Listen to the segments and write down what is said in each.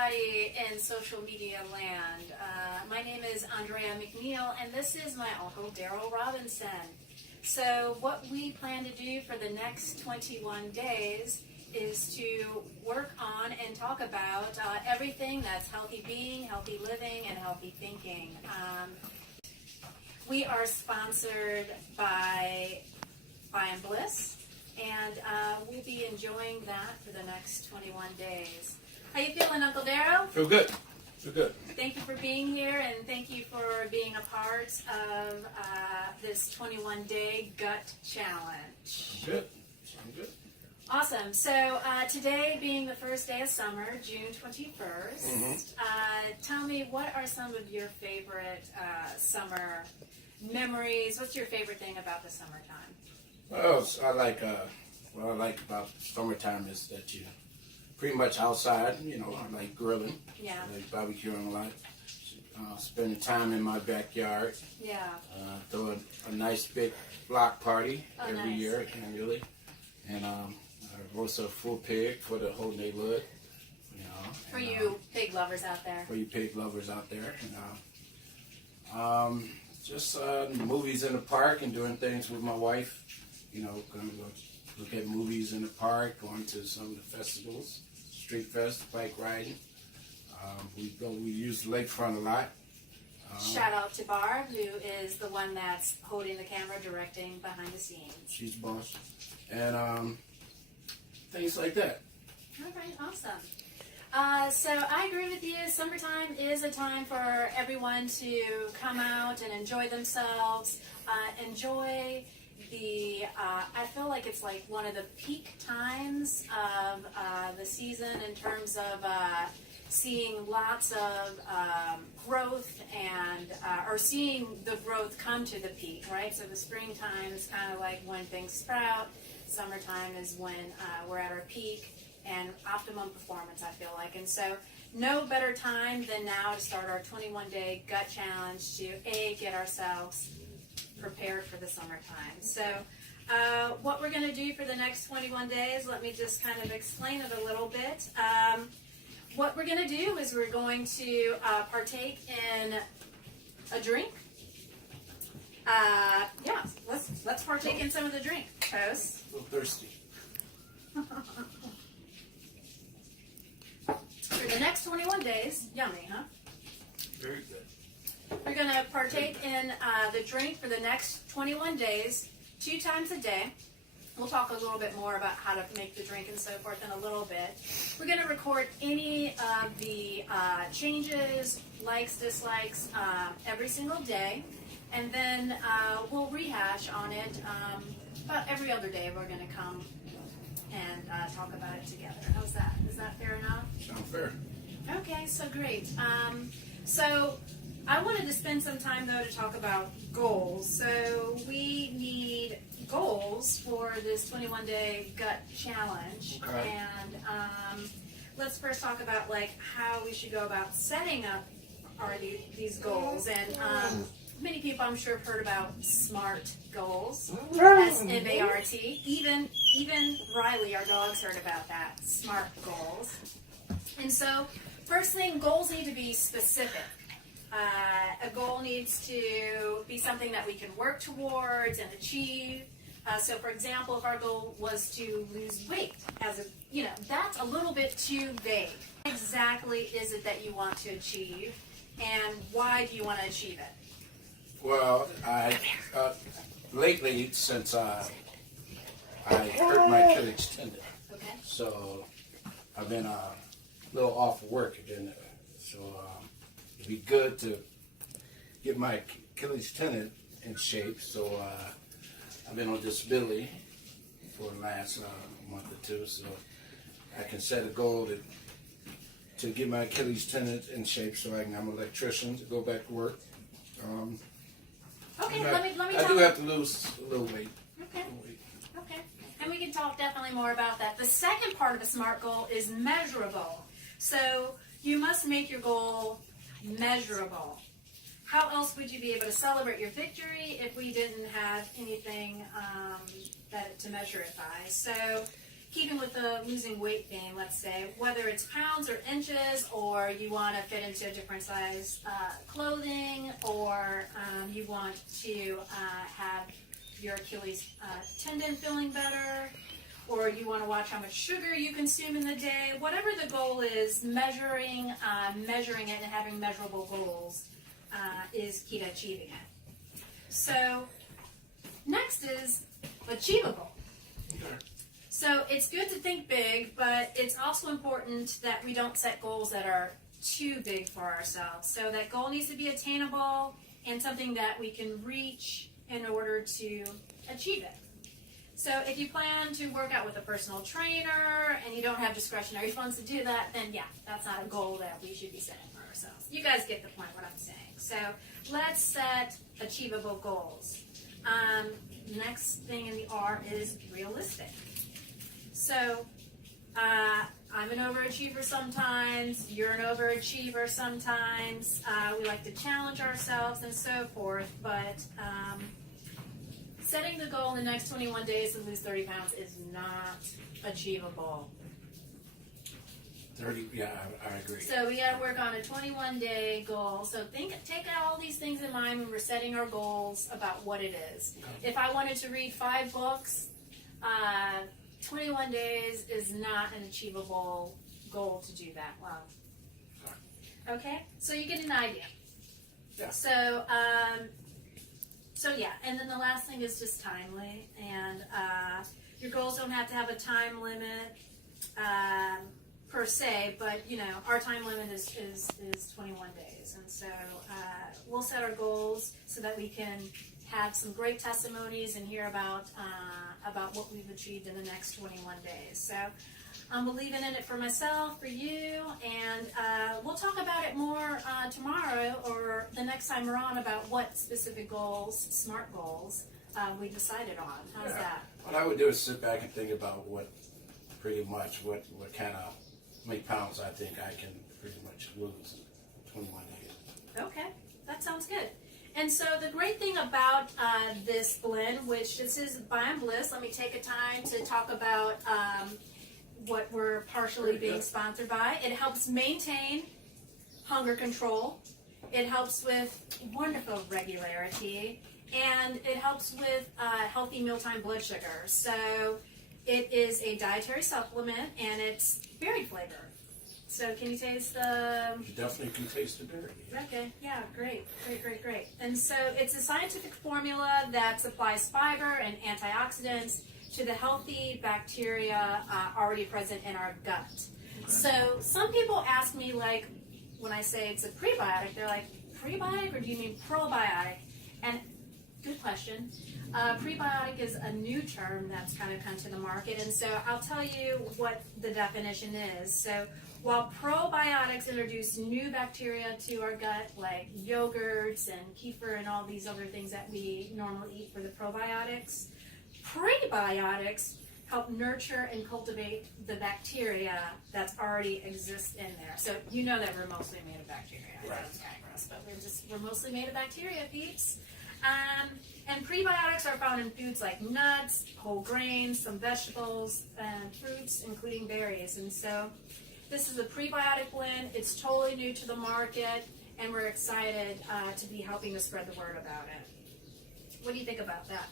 everybody in social media land. My name is Andrea McNeil, and this is my uncle, Darryl Robinson. So what we plan to do for the next 21 days is to work on and talk about everything that's healthy being, healthy living, and healthy thinking. We are sponsored by Biomebliss, and we'll be enjoying that for the next 21 days. How you feeling, Uncle Darryl? Feel good. Feel good. Thank you for being here, and thank you for being a part of this 21-day gut challenge. Good. Sound good. Awesome. So today being the first day of summer, June 21st, tell me, what are some of your favorite summer memories? What's your favorite thing about the summertime? Well, what I like about summertime is that you pretty much outside. I like grilling. Yeah. I like barbecuing a lot. Spending time in my backyard. Yeah. Throw a nice big block party every nice. year annually, and I roast a full pig for the whole neighborhood. For you pig lovers out there. For you pig lovers out there, and just movies in the park and doing things with my wife. Going to go look at movies in the park, going to some of the festivals, street fest, bike riding. We use the lakefront a lot. Shout out to Barb, who is the one that's holding the camera, directing behind the scenes. She's boss. And things like that. All right, awesome. So I agree with you. Summertime is a time for everyone to come out and enjoy themselves, enjoy I feel like it's like one of the peak times of the season in terms of seeing lots of growth and or seeing the growth come to the peak, right? So the springtime is kind of like when things sprout. Summertime is when we're at our peak and optimum performance, I feel like. And so no better time than now to start our 21-day gut challenge to get ourselves prepared for the summertime. So what we're going to do for the next 21 days, let me just kind of explain it a little bit. What we're going to do is we're going to partake in a drink. Yeah, let's partake in some of the drink. Toast. A little thirsty. For the next 21 days, yummy, huh? Very good. We're going to partake in the drink for the next 21 days, 2 times a day. We'll talk a little bit more about how to make the drink and so forth in a little bit. We're going to record any of the changes, likes, dislikes, every single day. And then we'll rehash on it about every other day. We're going to come and talk about it together. How's that? Is that fair enough? Sounds fair. Okay, so great. So I wanted to spend some time, though, to talk about goals. So we need goals for this 21-day gut challenge. Okay. And let's first talk about how we should go about setting up these goals. And many people, I'm sure, have heard about SMART goals. S-M-A-R-T. Even Riley, our dog's heard about that. SMART goals. And so, first thing, goals need to be specific. A goal needs to be something that we can work towards and achieve. So, for example, if our goal was to lose weight, that's a little bit too vague. What exactly is it that you want to achieve, and why do you want to achieve it? Well, lately, since I hurt my Achilles tendon, Okay. so I've been a little off of work again. So it'd be good to get my Achilles tendon in shape. So I've been on disability for the last month or two. So I can set a goal to get my Achilles tendon in shape, so I'm an electrician to go back to work. Okay, let me I do have to lose a little weight. Okay. Okay. And we can talk definitely more about that. The second part of a SMART goal is measurable. So you must make your goal measurable. How else would you be able to celebrate your victory if we didn't have anything to measure it by? So keeping with the losing weight theme, let's say, whether it's pounds or inches, or you want to fit into a different size clothing, or you want to have your Achilles tendon feeling better, or you want to watch how much sugar you consume in the day. Whatever the goal is, measuring it and having measurable goals is key to achieving it. So next is achievable. So it's good to think big, but it's also important that we don't set goals that are too big for ourselves. So that goal needs to be attainable and something that we can reach in order to achieve it. So if you plan to work out with a personal trainer and you don't have discretionary funds to do that, then yeah, that's not a goal that we should be setting for ourselves. You guys get the point what I'm saying. So let's set achievable goals. Next thing in the R is realistic. So I'm an overachiever sometimes, you're an overachiever sometimes, we like to challenge ourselves and so forth, but setting the goal in the next 21 days to lose 30 pounds is not achievable. 30, yeah, I agree. So we got to work on a 21-day goal. So take all these things in mind when we're setting our goals about what it is. If I wanted to read 5 books, 21 days is not an achievable goal to do that well. Okay, so you get an idea. Yeah. So yeah, and then the last thing is just timely, and your goals don't have to have a time limit per se, but you know our time limit is 21 days, and so we'll set our goals so that we can have some great testimonies and hear about what we've achieved in the next 21 days. So I'm believing in it for myself, for you, and we'll talk about it more tomorrow or the next time we're on about what specific goals, SMART goals, we decided on. How's that? What I would do is sit back and think about what kind of many pounds I think I can pretty much lose in 21 days. Okay, that sounds good. And so the great thing about this blend, which this is Biomebliss, let me take a time to talk about what we're partially being sponsored by. It helps maintain hunger control. It helps with wonderful regularity. And it helps with healthy mealtime blood sugar. So it is a dietary supplement, and it's berry flavor. So can you taste the... You definitely can taste the berry. Okay, yeah, great. And so it's a scientific formula that supplies fiber and antioxidants to the healthy bacteria already present in our gut. Okay. So some people ask me, like, when I say it's a prebiotic, they're like, prebiotic, or do you mean probiotic? And good question. Prebiotic is a new term that's kind of come to the market, and so I'll tell you what the definition is. So while probiotics introduce new bacteria to our gut, like yogurts and kefir and all these other things that we normally eat for the probiotics, prebiotics help nurture and cultivate the bacteria that's already exists in there. So you know that we're mostly made of bacteria. Right. That's kind of gross, but we're mostly made of bacteria, peeps. And prebiotics are found in foods like nuts, whole grains, some vegetables, and fruits, including berries. And so this is a prebiotic blend. It's totally new to the market, and we're excited to be helping to spread the word about it. What do you think about that?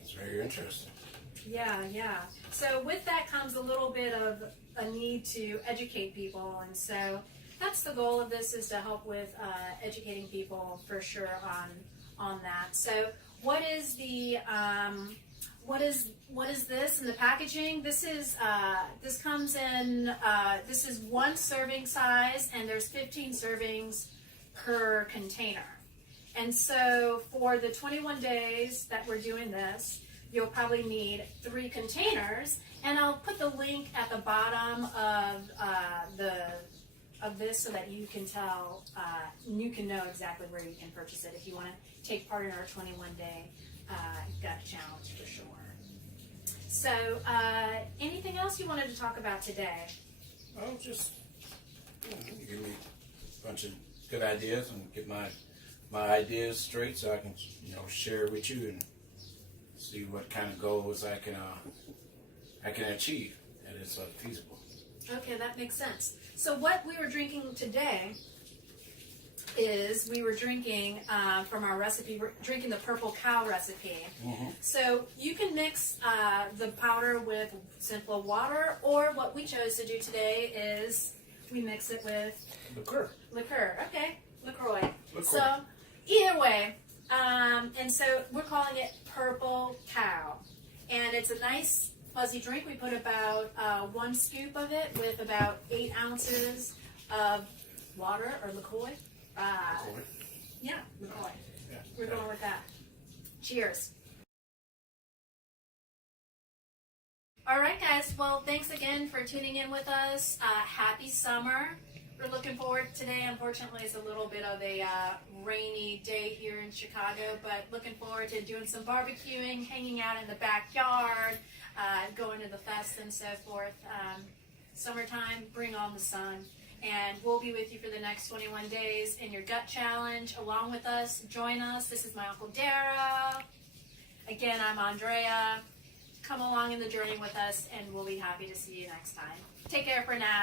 It's very interesting. Yeah. So with that comes a little bit of a need to educate people, and so that's the goal of this, is to help with educating people for sure on that. So what is the what is this in the packaging? This is this comes in this is 1 serving size, and there's 15 servings per container. And so for the 21 days that we're doing this, you'll probably need 3 containers, and I'll put the link at the bottom of this so that you can tell, you can know exactly where you can purchase it if you want to take part in our 21-day gut challenge for sure. So, anything else you wanted to talk about today? Oh, just you give me a bunch of good ideas and get my ideas straight, so I can share with you and see what kind of goals I can achieve. and it's feasible. Okay, that makes sense. So what we were drinking today is we were drinking from our recipe, we're drinking the Purple Cow recipe. So you can mix the powder with simple water, or what we chose to do today is we mix it with liqueur. Okay, LaCroix. So either way, and so we're calling it Purple Cow, and it's a nice fuzzy drink. We put about 1 scoop of it with about 8 ounces of water or LaCroix. Yeah, LaCroix. Yeah. We're going with that. Cheers. All right, guys. Well, thanks again for tuning in with us. Happy summer. We're looking forward today. Unfortunately, it's a little bit of a rainy day here in Chicago, but looking forward to doing some barbecuing, hanging out in the backyard, going to the fest and so forth. Summertime, bring on the sun. And we'll be with you for the next 21 days in your gut challenge. Along with us, join us. This is my Uncle Darryl. Again, I'm Andrea. Come along in the journey with us, and we'll be happy to see you next time. Take care for now.